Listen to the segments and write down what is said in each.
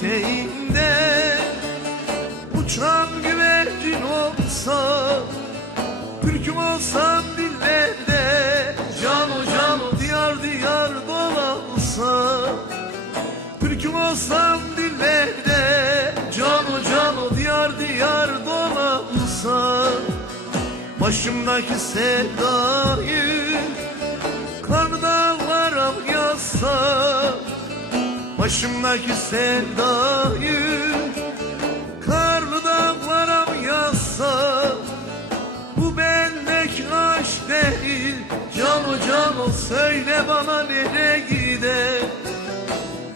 eteğinde Uçan güvercin olsa Türküm olsam dillerde Cano cano diyar diyar dolansa Türküm olsam dillerde Cano cano diyar diyar dolansa Başımdaki sevdayı Karnavaram yazsa Başımdaki sevdayı Karlı dağlarım yazsa Bu bendeki aşk değil. Cano cano söyle bana nereye gider?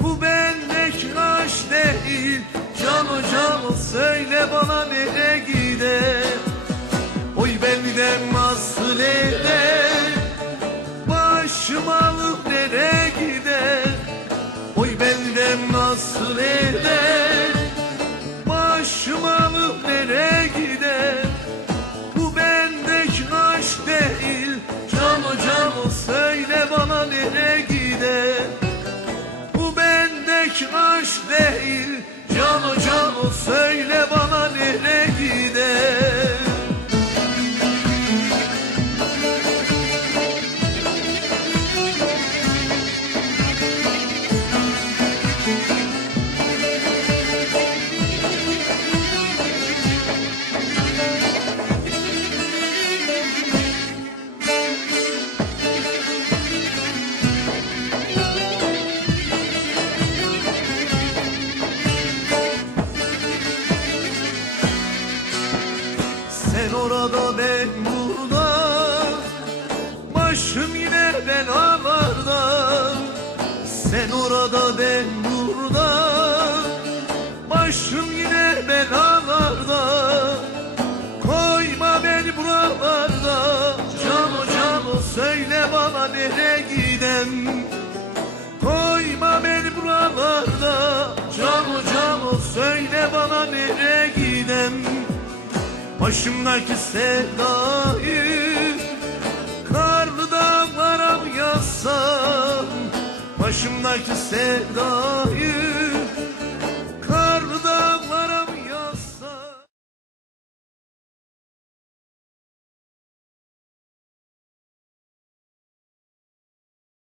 Bu bendeki aşk değil. Cano cano söyle bana nereye gider Oy benden nasıl eder Sen orada ben burada. Başım yine belalarda. Sen orada ben burada. Başım yine belalarda. Koyma beni buralarda. Cano cano söyle bana nereye gidem Koyma beni buralarda. Cano cano söyle bana nereye gidem Başımdaki sevdayı Karlı dağlara yazsam? Başımdaki sevdayı